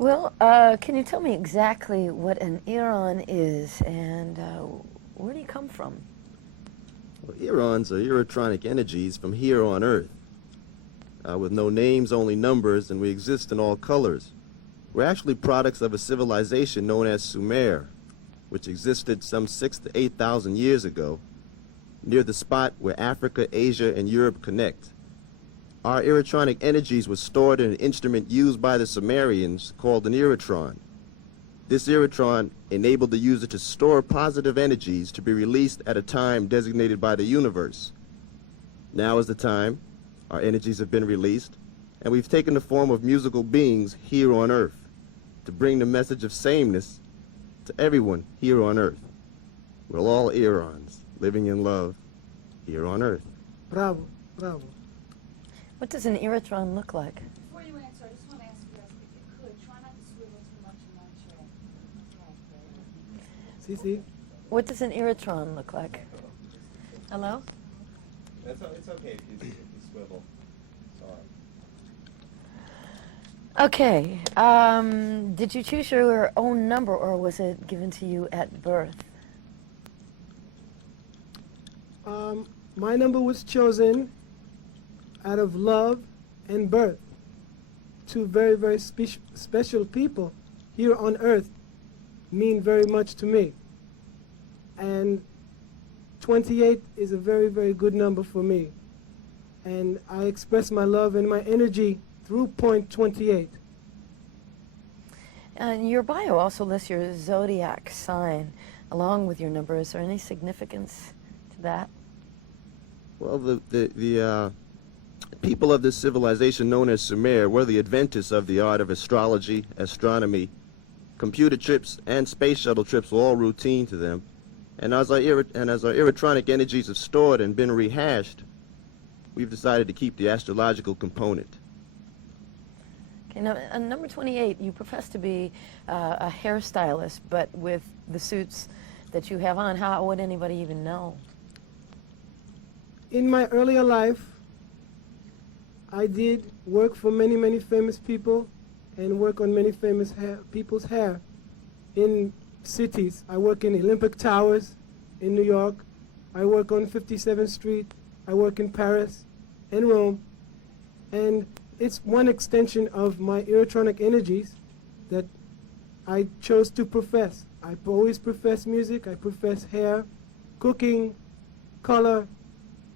Well, can you tell me exactly what an Eron is and where do you come from? Well, Earons are electronic energies from here on Earth, with no names, only numbers, and we exist in all colors. We're actually products of a civilization known as Sumer, which existed some 6,000 to 8,000 years ago, near the spot where Africa, Asia, and Europe connect. Our electronic energies were stored in an instrument used by the Sumerians called an electron. This electron enabled the user to store positive energies to be released at a time designated by the universe. Now is the time. Our energies have been released, and we've taken the form of musical beings here on Earth to bring the message of sameness to everyone here on Earth. We're all Earons, living in love here on Earth. Bravo, bravo. What does an Eritron look like? Before you answer, I just want to ask you guys, if you could, try not to swivel too much in one chair. See, see? What does an Eritron look like? Hello? It's okay if you swivel. Okay. Did you choose your own number or was it given to you at birth? My number was chosen out of love and birth. Two very, very special people here on Earth mean very much to me. And 28 is a very, very good number for me. And I express my love and my energy through point 28. And your bio also lists your zodiac sign along with your number. Is there any significance to that? Well, the people of this civilization known as Sumer were the inventors of the art of astrology, astronomy. Computer trips and space shuttle trips were all routine to them. And as our electronic energies have stored and been rehashed, we've decided to keep the astrological component. Okay, now, number 28, you profess to be a hairstylist, but with the suits that you have on, how would anybody even know? In my earlier life, I did work for many, many famous people and work on many famous people's hair in cities. I work in Olympic Towers in New York. I work on 57th Street. I work in Paris and Rome. And it's one extension of my electronic energies that I chose to profess. I always profess music. I profess hair, cooking, color,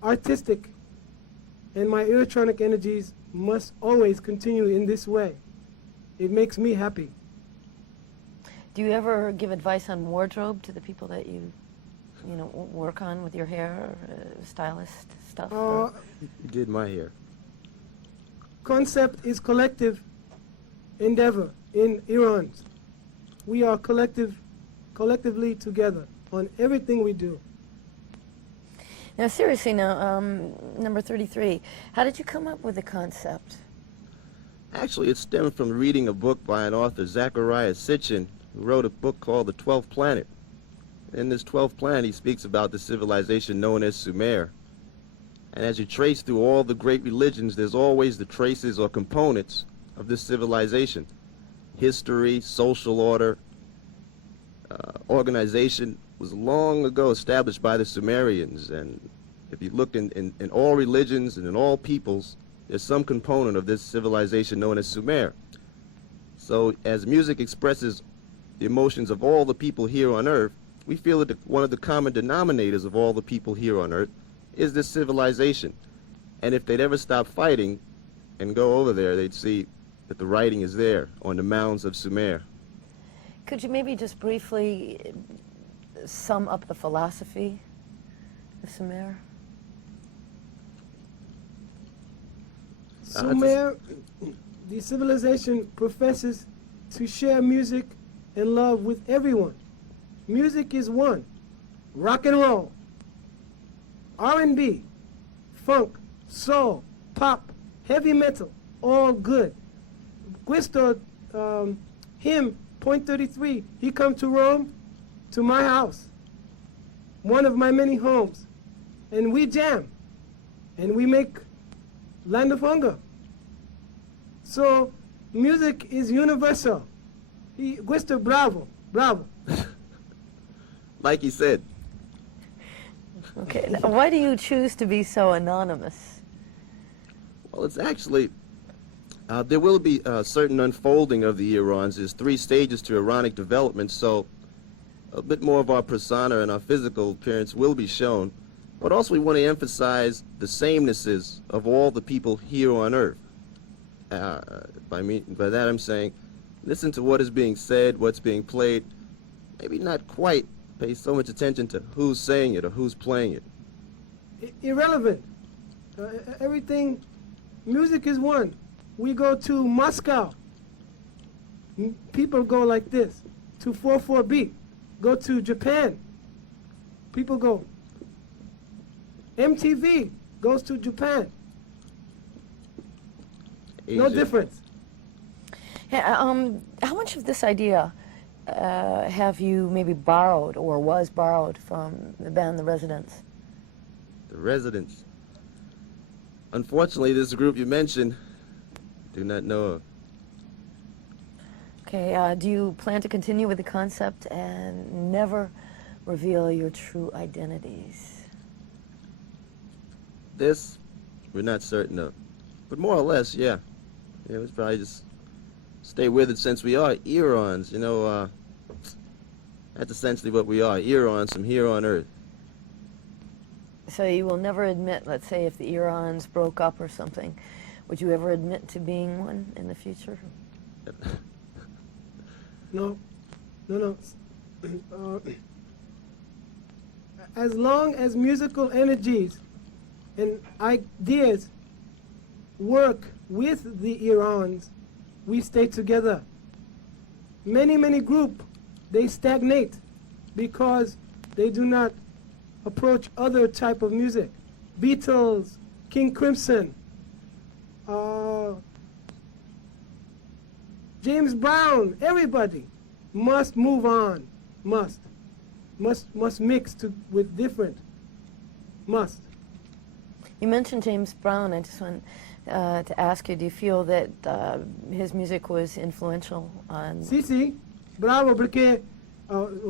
artistic. And my electronic energies must always continue in this way. It makes me happy. Do you ever give advice on wardrobe to the people that you work on with your hair, stylist stuff? You did my hair. Concept is collective endeavor in Earons. We are collectively together on everything we do. Now, seriously, now, number 33, how did you come up with the concept? Actually, it stemmed from reading a book by an author, Zachariah Sitchin, who wrote a book called The 12th Planet. In this 12th planet, he speaks about the civilization known as Sumer. And as you trace through all the great religions, there's always the traces or components of this civilization. History, social order, organization was long ago established by the Sumerians. And if you look in all religions and in all peoples, there's some component of this civilization known as Sumer. So as music expresses the emotions of all the people here on Earth, we feel that one of the common denominators of all the people here on Earth is this civilization. And if they'd ever stop fighting and go over there, they'd see that the writing is there on the mounds of Sumer. Could you maybe just briefly sum up the philosophy of Sumer? Sumer, the civilization professes to share music and love with everyone. Music is one. Rock and roll, R&B, funk, soul, pop, heavy metal, all good. Guisto, him, point 33, he come to Rome, to my house, one of my many homes, and we jam, and we make Land of Hunger. So music is universal. Questo bravo, bravo. Like he said, Okay. Now, why do you choose to be so anonymous? well, it's actually, there will be a certain unfolding of the Earons. There's 3 stages to Aaronic development, so a bit more of our persona and our physical appearance will be shown. But also we want to emphasize the samenesses of all the people here on Earth. By that I'm saying, listen to what is being said, what's being played. Maybe not quite pay so much attention to who's saying it or who's playing it. Irrelevant. Everything, music is one. We go to Moscow. People go like this. To 4/4 beat. Go to Japan. People go. MTV goes to Japan. No Asia. difference. Yeah, how much of this idea have you maybe borrowed or was borrowed from the band The Residents? The Residents. Unfortunately, this group you mentioned, do not know of. Okay, do you plan to continue with the concept and never reveal your true identities? This, we're not certain of. But more or less, yeah. Yeah, let's probably just stay with it since we are Earons, you know, that's essentially what we are, Earons from here on Earth. So you will never admit, let's say if the Earons broke up or something, would you ever admit to being one in the future? No. As long as musical energies and ideas work with the Earons, we stay together. Many groups, they stagnate because they do not approach other type of music. Beatles, King Crimson, James Brown, everybody must move on, must mix with different, must. You mentioned James Brown. I just want to ask you, do you feel that his music was influential on... Sì, bravo, perché,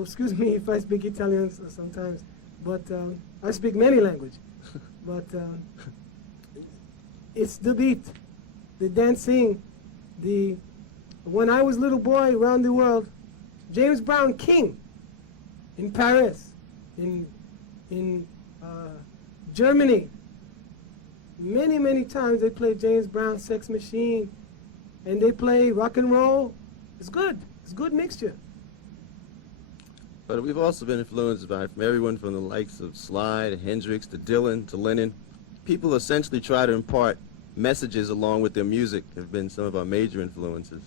excuse me if I speak Italian sometimes, but I speak many languages. But it's the beat, the dancing, when I was little boy around the world, James Brown King in Paris, in Germany. Many times they play James Brown Sex Machine, and they play rock and roll. It's good. It's a good mixture. But we've also been influenced by from everyone from the likes of Sly to Hendrix to Dylan to Lennon. People essentially try to impart messages along with their music have been some of our major influences.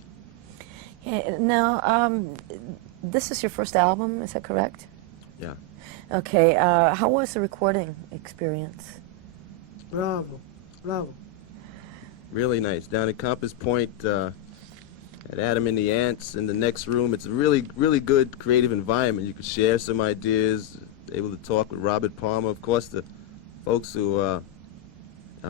Yeah, now, this is your first album, is that correct? Yeah. Okay, how was the recording experience? Bravo. Really nice. Down at Compass Point, at Adam and the Ants in the next room. It's a really good creative environment. You could share some ideas, able to talk with Robert Palmer. Of course, the folks who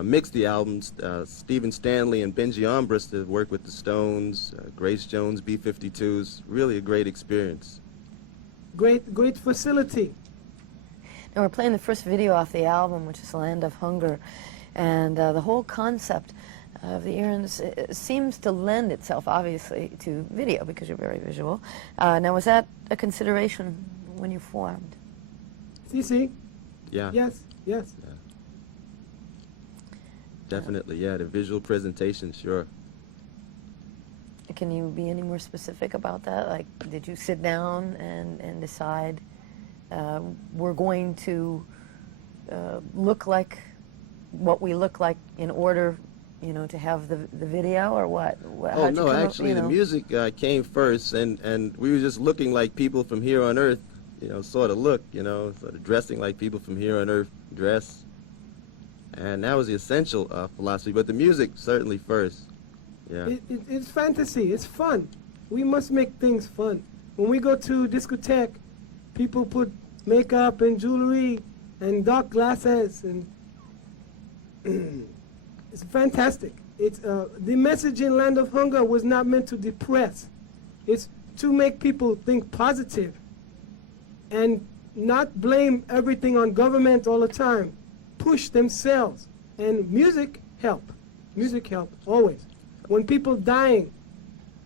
mixed the albums, Stephen Stanley and Benji Armbrust, that worked with the Stones, Grace Jones, B-52s. Really a great experience. Great facility. Now we're playing the first video off the album, which is Land of Hunger, and the whole concept of the Earons seems to lend itself, obviously, to video because you're very visual. Now, was that a consideration when you formed? See? Yeah. Yes. Yeah. Definitely, yeah. The visual presentation, sure. Can you be any more specific about that? Like, did you sit down and decide we're going to look like what we look like in order, to have the video, or what? Oh, no, actually, the music came first, and we were just looking like people from here on Earth, sort of look, sort of dressing like people from here on Earth dress. And that was the essential philosophy, but the music certainly first. Yeah. It's fantasy. It's fun. We must make things fun. When we go to discotheque, people put makeup and jewelry and dark glasses, and it's fantastic. It's the message in Land of Hunger was not meant to depress. It's to make people think positive and not blame everything on government all the time. Push themselves. And music help. Music help, always. When people dying,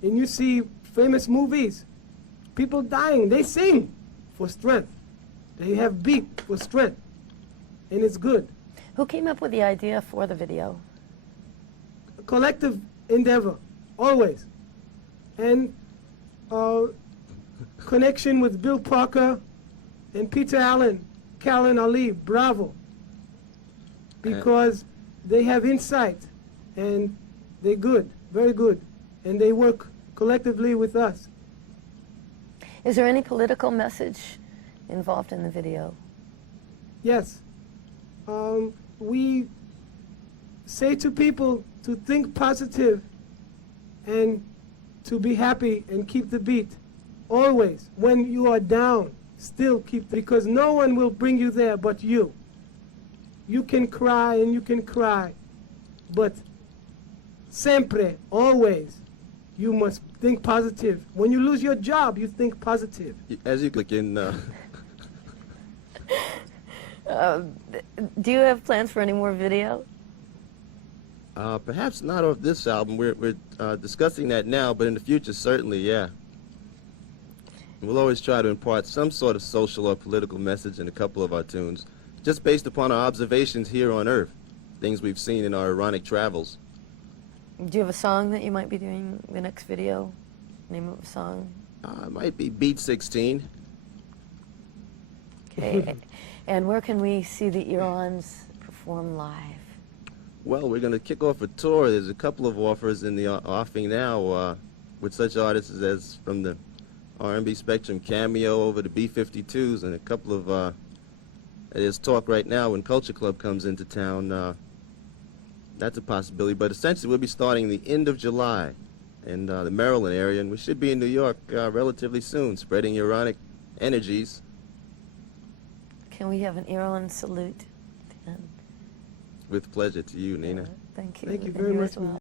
and you see famous movies, people dying, they sing for strength. They have beat for strength. And it's good. Who came up with the idea for the video? A collective endeavor, always. And connection with Bill Parker and Peter Allen, Callan Ali, bravo. Because they have insight and they're good, very good. And they work collectively with us. Is there any political message involved in the video? Yes. We say to people to think positive and to be happy and keep the beat. Always. When you are down, still keep, because no one will bring you there but you. You can cry and you can cry, but sempre, always, you must think positive. When you lose your job, you think positive. As you click in, Do you have plans for any more video? perhaps not off this album. We're discussing that now, but in the future, certainly, yeah. We'll always try to impart some sort of social or political message in a couple of our tunes, just based upon our observations here on Earth, things we've seen in our ironic travels. Do you have a song that you might be doing the next video? Name of a song? It might be Beat 16. Okay. And where can we see the Earons perform live? Well, we're going to kick off a tour. There's a couple of offers in the offing now with such artists as from the R&B spectrum, Cameo over to B-52s, and a couple of, there's talk right now when Culture Club comes into town. That's a possibility, but essentially we'll be starting the end of July in the Maryland area, and we should be in New York relatively soon, spreading ironic energies. Can we have an Eron salute? And, With pleasure to you, Nina. thank you. Thank you And very as much, well. Nina.